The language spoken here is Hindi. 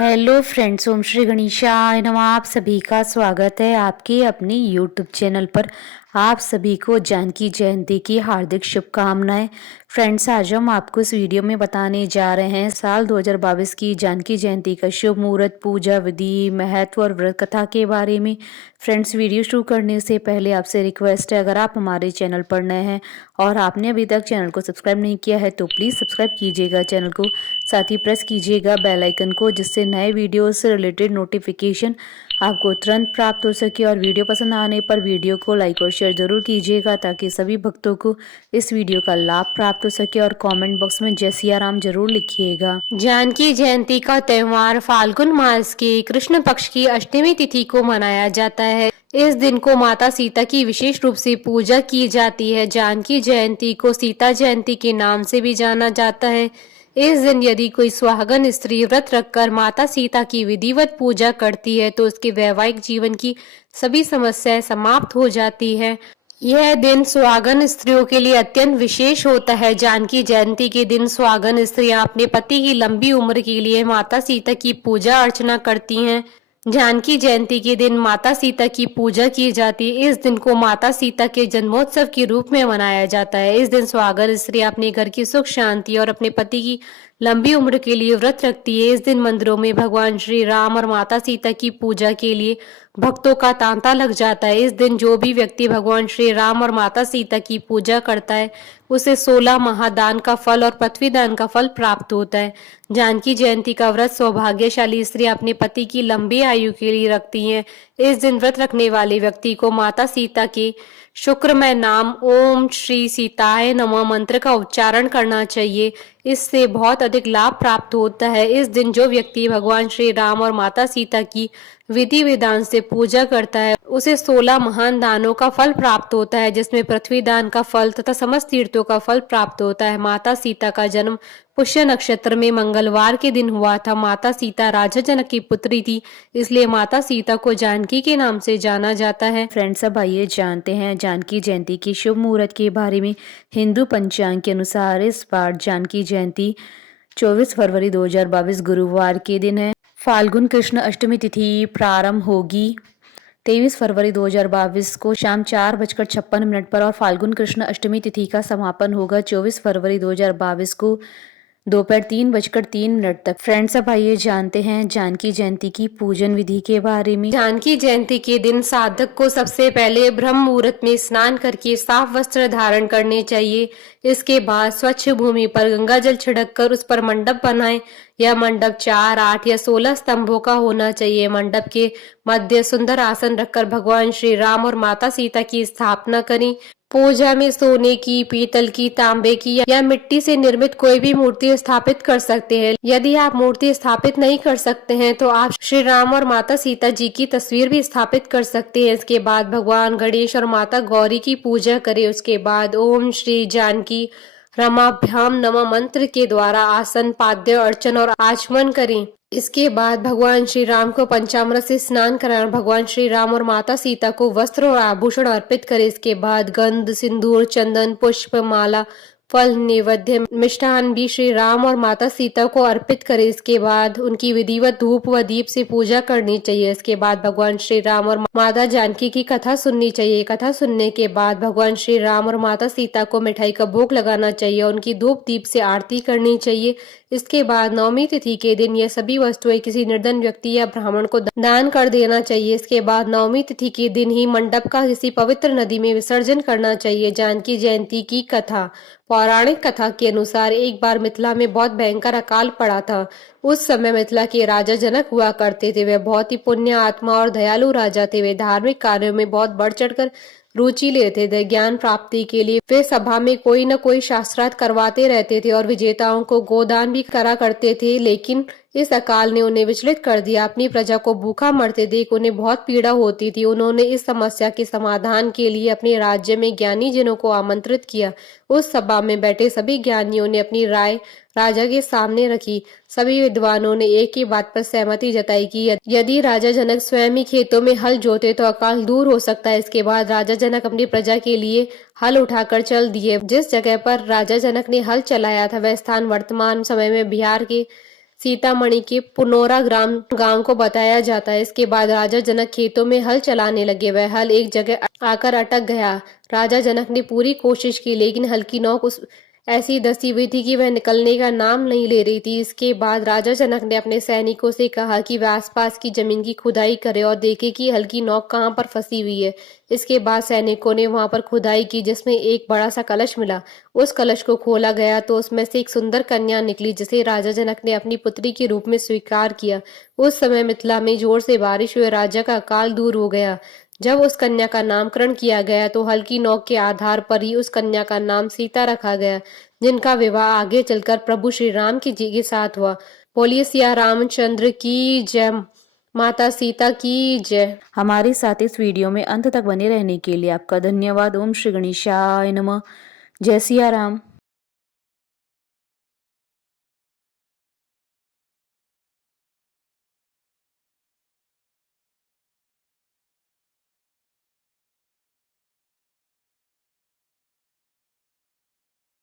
हेलो फ्रेंड्स, ओम श्री गणेशाय नमः। आप सभी का स्वागत है आपके अपने यूट्यूब चैनल पर। आप सभी को जानकी जयंती की हार्दिक शुभकामनाएं। फ्रेंड्स, आज हम आपको इस वीडियो में बताने जा रहे हैं साल 2022 की जानकी जयंती का शुभ मुहूर्त, पूजा विधि, महत्व और व्रत कथा के बारे में। फ्रेंड्स, वीडियो शुरू करने से पहले आपसे रिक्वेस्ट है, अगर आप हमारे चैनल पर नए हैं और आपने अभी तक चैनल को सब्सक्राइब नहीं किया है तो प्लीज़ सब्सक्राइब कीजिएगा चैनल को, साथ ही प्रेस कीजिएगा बेल आइकन को, जिससे नए वीडियो से रिलेटेड नोटिफिकेशन आपको तुरंत प्राप्त हो सके। और वीडियो पसंद आने पर वीडियो को लाइक और शेयर जरूर कीजिएगा ताकि सभी भक्तों को इस वीडियो का लाभ प्राप्त हो सके। और कमेंट बॉक्स में जय सिया राम जरूर लिखिएगा। जानकी जयंती का त्योहार फाल्गुन मास के कृष्ण पक्ष की अष्टमी तिथि को मनाया जाता है। इस दिन को माता सीता की विशेष रूप से पूजा की जाती है। जानकी जयंती को सीता जयंती के नाम से भी जाना जाता है। इस दिन यदि कोई सुहागन स्त्री व्रत रखकर माता सीता की विधिवत पूजा करती है तो उसके वैवाहिक जीवन की सभी समस्याएं समाप्त हो जाती है। यह दिन सुहागन स्त्रियों के लिए अत्यंत विशेष होता है। जानकी जयंती के दिन सुहागन स्त्रियां अपने पति की लंबी उम्र के लिए माता सीता की पूजा अर्चना करती हैं। जानकी जयंती के दिन माता सीता की पूजा की जाती है। इस दिन को माता सीता के जन्मोत्सव के रूप में मनाया जाता है। इस दिन सुहागन स्त्री अपने घर की सुख शांति और अपने पति की लंबी उम्र के लिए व्रत रखती है। इस दिन मंदिरों में भगवान श्री राम और माता सीता की पूजा के लिए भक्तों का तांता लग जाता है। इस दिन जो भी व्यक्ति भगवान श्री राम और माता सीता की पूजा करता है उसे 16 महादान का फल और पृथ्वी दान का फल प्राप्त होता है। जानकी जयंती का व्रत सौभाग्यशाली स्त्री अपने पति की लंबी आयु के लिए रखती हैं। इस दिन व्रत रखने वाले व्यक्ति को माता सीता के शुक्रमय नाम ओम श्री सीताय नमः मंत्र का उच्चारण करना चाहिए। इससे बहुत अधिक लाभ प्राप्त होता है। इस दिन जो व्यक्ति भगवान श्री राम और माता सीता की विधि विधान से पूजा करता है उसे 16 महान दानों का फल प्राप्त होता है, जिसमें पृथ्वी दान का फल तथा समस्त तीर्थों का फल प्राप्त होता है। माता सीता का जन्म पुष्य नक्षत्र में मंगलवार के दिन हुआ था। माता सीता राजा जनक की पुत्री थी, इसलिए माता सीता को जानकी के नाम से जाना जाता है। फ्रेंड्स, अब आइए जानते हैं जानकी जयंती की शुभ मुहूर्त के बारे में। हिंदू पंचांग के अनुसार इस बार जानकी जयंती 24 फरवरी 2022 गुरुवार के दिन है। फाल्गुन कृष्ण अष्टमी तिथि प्रारंभ होगी 23 फरवरी 2022 को शाम 4:56 पर और फाल्गुन कृष्ण अष्टमी तिथि का समापन होगा 24 फरवरी 2022 को दोपहर 3:03 तक। फ्रेंड्स, अब आइए जानते हैं जानकी जयंती की पूजन विधि के बारे में। जानकी जयंती के दिन साधक को सबसे पहले ब्रह्म मुहूर्त में स्नान करके साफ वस्त्र धारण करने चाहिए। इसके बाद स्वच्छ भूमि पर गंगा जल छिड़क कर उस पर मंडप बनाएं। यह मंडप 4, 8 या 16 स्तंभों का होना चाहिए। मंडप के मध्य सुंदर आसन रखकर भगवान श्री राम और माता सीता की स्थापना करें। पूजा में सोने की, पीतल की, तांबे की या मिट्टी से निर्मित कोई भी मूर्ति स्थापित कर सकते हैं। यदि आप मूर्ति स्थापित नहीं कर सकते हैं तो आप श्री राम और माता सीता जी की तस्वीर भी स्थापित कर सकते हैं। इसके बाद भगवान गणेश और माता गौरी की पूजा करें। उसके बाद ओम श्री जानकी रमाभ्याम नमः मंत्र के द्वारा आसन, पाद्य, अर्चन और आचमन करें। इसके बाद भगवान श्री राम को पंचामृत से स्नान कराएं। भगवान श्री राम और माता सीता को वस्त्र और आभूषण अर्पित करें। इसके बाद गंध, सिंदूर, चंदन, पुष्प, माला, फल, नैवेद्य, मिष्ठान भी श्री राम और माता सीता को अर्पित करें। इसके बाद उनकी विधिवत धूप व दीप से पूजा करनी चाहिए। इसके बाद भगवान श्री राम और माता जानकी की कथा सुननी चाहिए। कथा सुनने के बाद भगवान श्री राम और माता सीता को मिठाई का भोग लगाना चाहिए। उनकी धूप दीप से आरती करनी चाहिए। इसके बाद नवमी तिथि के दिन यह सभी वस्तुएं किसी निर्धन व्यक्ति या ब्राह्मण को दान कर देना चाहिए। इसके बाद नवमी तिथि के दिन ही मंडप का किसी पवित्र नदी में विसर्जन करना चाहिए। जानकी जयंती की कथा। पौराणिक कथा के अनुसार एक बार मिथिला में बहुत भयंकर अकाल पड़ा था। उस समय मिथिला के राजा जनक हुआ करते थे। वे बहुत ही पुण्य आत्मा और दयालु राजा थे। वे धार्मिक कार्यों में बहुत बढ़ चढ़कर रुचि लेते थे। ज्ञान प्राप्ति के लिए वे सभा में कोई न कोई शास्त्रार्थ करवाते रहते थे और विजेताओं को गोदान भी करा करते थे। लेकिन इस अकाल ने उन्हें विचलित कर दिया। अपनी प्रजा को भूखा मरते देख उन्हें बहुत पीड़ा होती थी। उन्होंने इस समस्या के समाधान के लिए अपने राज्य में ज्ञानी जनों को आमंत्रित किया। उस सभा में बैठे सभी ज्ञानियों ने अपनी राय राजा के सामने रखी। सभी विद्वानों ने एक ही बात पर सहमति जताई कि यदि राजा जनक स्वयं ही खेतों में हल जोते तो अकाल दूर हो सकता है। इसके बाद राजा जनक अपनी प्रजा के लिए हल उठाकर चल दिए। जिस जगह पर राजा जनक ने हल चलाया था वह स्थान वर्तमान समय में बिहार के सीतामढ़ी के पुनौरा गांव को बताया जाता है। इसके बाद राजा जनक खेतों में हल चलाने लगे। वह हल एक जगह आकर अटक गया। राजा जनक ने पूरी कोशिश की, लेकिन हल की नोक उस ऐसी धसी हुई थी कि वह निकलने का नाम नहीं ले रही थी। इसके बाद राजा जनक ने अपने सैनिकों से कहा कि वह आसपास की जमीन की खुदाई करे और देखे कि हल की नोक कहाँ पर फंसी हुई है। इसके बाद सैनिकों ने वहां पर खुदाई की, जिसमें एक बड़ा सा कलश मिला। उस कलश को खोला गया तो उसमें से एक सुंदर कन्या निकली, जिसे राजा जनक ने अपनी पुत्री के रूप में स्वीकार किया। उस समय मिथिला में जोर से बारिश हुई, राजा का अकाल दूर हो गया। जब उस कन्या का नामकरण किया गया तो हल की नोक के आधार पर ही उस कन्या का नाम सीता रखा गया, जिनका विवाह आगे चलकर प्रभु श्री राम की जी के साथ हुआ। बोलिए सिया रामचंद्र की जय, माता सीता की जय। हमारे साथ इस वीडियो में अंत तक बने रहने के लिए आपका धन्यवाद। ओम श्री गणेशाय नमः। जय सिया राम।